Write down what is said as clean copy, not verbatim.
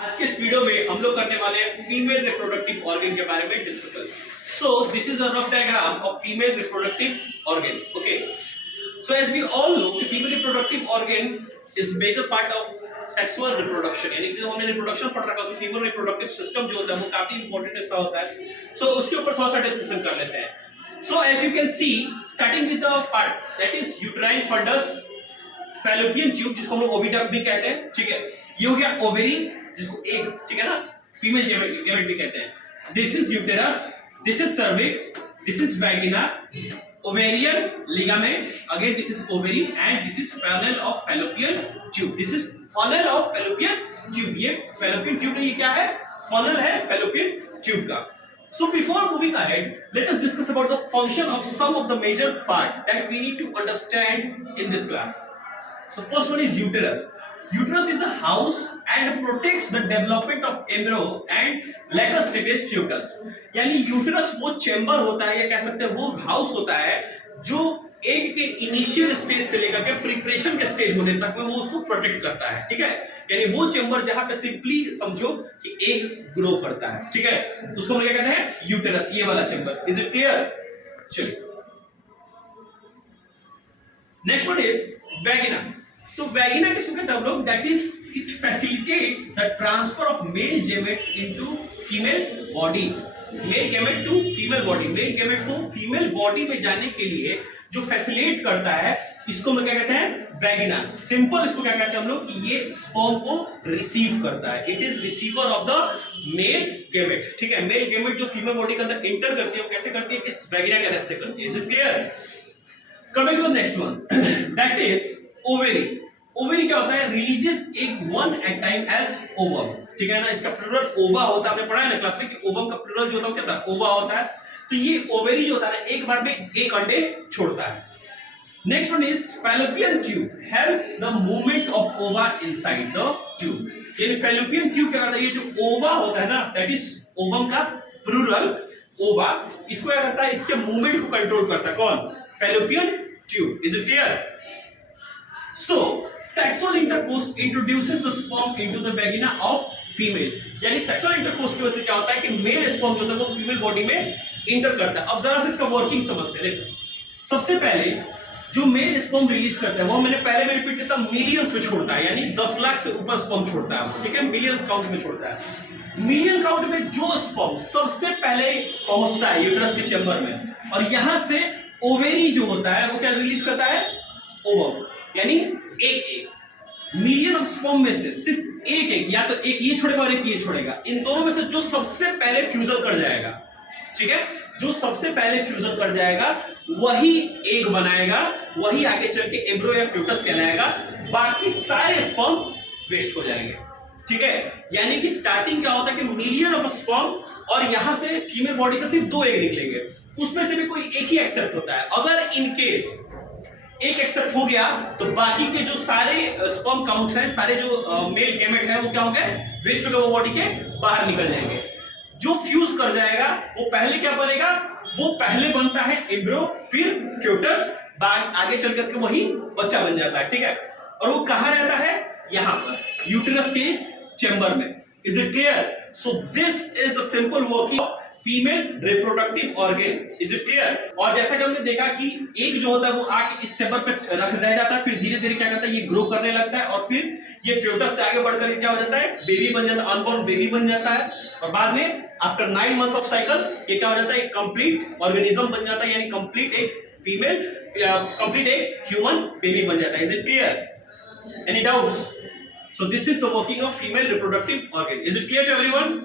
आज के इस वीडियो में हम लोग करने वाले हैं फीमेल रिप्रोडक्टिव ऑर्गन के बारे में discussion. So this is a rough diagram of female reproductive organ. Okay, so as we all know female reproductive organ is major part of sexual reproduction, यानी जो हमने रिप्रोडक्शन पढ़ रखा है उसमें फीमेल रिप्रोडक्टिव सिस्टम जो होता है वो काफी इंपॉर्टेंट हिस्सा होता है। सो उसके ऊपर थोड़ा सा डिस्कशन कर लेते हैं। So as you can see, starting with the part that is uterine fundus fallopian tube, जिसको हम लोग ओविडक्ट भी कहते हैं। ठीक है, ये हो गया ओवेरी, जिसको एग, ठीक है ना, फीमेल गैमेट भी कहते हैं। This is uterus, this is cervix, this is vagina, ovarian ligament, again this is ovary and this is funnel of fallopian tube. This is funnel of fallopian tube. ये fallopian tube नहीं, ये क्या है? Funnel है fallopian tube का। So before moving ahead, let us discuss about the function of some of the major part that we need to understand in this class. So first one is uterus. Uterus is the house and protects the development of embryo and later stages fetus. यानी uterus वो chamber होता है या कह सकते हैं वो house होता है जो एग के इनिशियल स्टेज से लेकर के प्रिपरेशन के स्टेज होने तक में वो उसको प्रोटेक्ट करता है। ठीक है, यानी वो चेंबर जहां पे सिंपली समझो कि एग ग्रो करता है। ठीक है, उसको हम क्या कहते हैं? यूटरस, ये वाला चेंबर। Is it clear? चलिए, नेक्स्ट वन इज वैगिना। तो वैगिना किसको कहते हैं हम लोग? That is it facilitates the transfer of male gamete into female body. Male gamete to female body, male gamete को फीमेल बॉडी में जाने के लिए जो फैसिलिटेट करता है, इसको हम क्या कहते हैं? वैगिना। सिंपल इसको क्या कहते हैं हम लोग कि ये स्पर्म को रिसीव करता है। It is receiver of the male gamete. ठीक है, मेल गैमेट जो फीमेल बॉडी के अंदर एंटर करती है वो कैसे करती है? इस वैगिना के रास्ते करती है। Is it clear? Coming to the next one, that is ovary. Ovary क्या होता है? Releases egg one at time as ovum. ठीक है ना, इसका प्लूरल ओवा होता है। आपने पढ़ा है ना क्लास में कि ओवम का प्लूरल जो होता है क्या होता है? ओवा होता है। तो ये ओवेरी जो होता है एक बार में एक अंडे छोड़ता है। Next one is fallopian tube helps the movement of ओवा इनसाइड द ट्यूब। यानी फैलोपियन ट्यूब क्या करता है? ये जो ओवा होता है ना, दैट इज ओवम का प्लूरल ओवा, इसको क्या करता है? इसके मूवमेंट को कंट्रोल करता है। कौन? Fallopian tube. Is it clear? So, sexual intercourse introduces the sperm into the vagina of female. यानी sexual intercourse की वजह से क्या होता है कि मेल स्पर्म जो होता है वो फीमेल बॉडी में इंटर करता है। अब जरा से इसका वर्किंग समझते हैं। देखो, सबसे पहले जो मेल स्पर्म रिलीज करता है वो मैंने पहले भी रिपीट किया था, मिलियंस में छोड़ता है, यानी 10 लाख से ऊपर स्पर्म छोड़ता है। ठीक है, मिलियंस काउंट में छोड़ता है। मिलियन काउंट में जो स्पर्म सबसे पहले पहुंचता है यूट्रस के चेंबर में, और यहां से ओवेरी जो होता है वो क्या रिलीज करता है? ओवम। यानी एक मिलियन ऑफ स्पर्म में से सिर्फ एक या तो एक ये छोड़ेगा और एक ये छोड़ेगा। इन दोनों में से जो सबसे पहले फ्यूजन कर जाएगा, ठीक है, जो सबसे पहले फ्यूजन कर जाएगा वही एग बनाएगा, वही आगे चल के एम्ब्रियो या फ्यूटस कहलाएगा। बाकी सारे स्पर्म वेस्ट हो जाएंगे। ठीक है, यानी कि स्टार्टिंग क्या होता है कि मिलियन ऑफ स्पर्म, और यहां से फीमेल बॉडी से सिर्फ 2 एग निकलेंगे, उसमें से भी कोई एक ही एक्सेप्ट होता है। अगर इन केस एक एक्सेप्ट हो गया तो बाकी के जो सारे स्पर्म काउंट हैं, सारे जो मेल गैमेट है वो क्या हो गए? वेस्ट हो गए, वो बॉडी के बाहर निकल जाएंगे। जो फ्यूज कर जाएगा वो पहले क्या बनेगा? वो पहले बनता है एम्ब्रियो, फिर फ्यूटस, आगे चल करके वही बच्चा बन जाता है। ठीक है, और वो कहां रहता है? यहां पर यूटेरस के इस चेंबर में। Is it clear? So this is the simple working of female reproductive organ. Is it clear? और जैसा कि हमने देखा कि एक जो होता है वो आके इस चेंबर पे रह जाता है, फिर धीरे धीरे क्या करता है? ये ग्रो करने लगता है, और फिर ये फ्यूटस से आगे बढ़कर क्या हो जाता है? बेबी बन जाता है, अनबॉर्न बेबी बन जाता है। और बाद में आफ्टर 9 मंथ ऑफ साइकिल ये क्या हो जाता है? एक कंप्लीट ऑर्गेनिज्म बन जाता है, यानी कंप्लीट एक फीमेल, कंप्लीट एक ह्यूमन बेबी बन जाता है। Is it clear? Any doubts? So this is the working of female reproductive organ. Is it clear to everyone?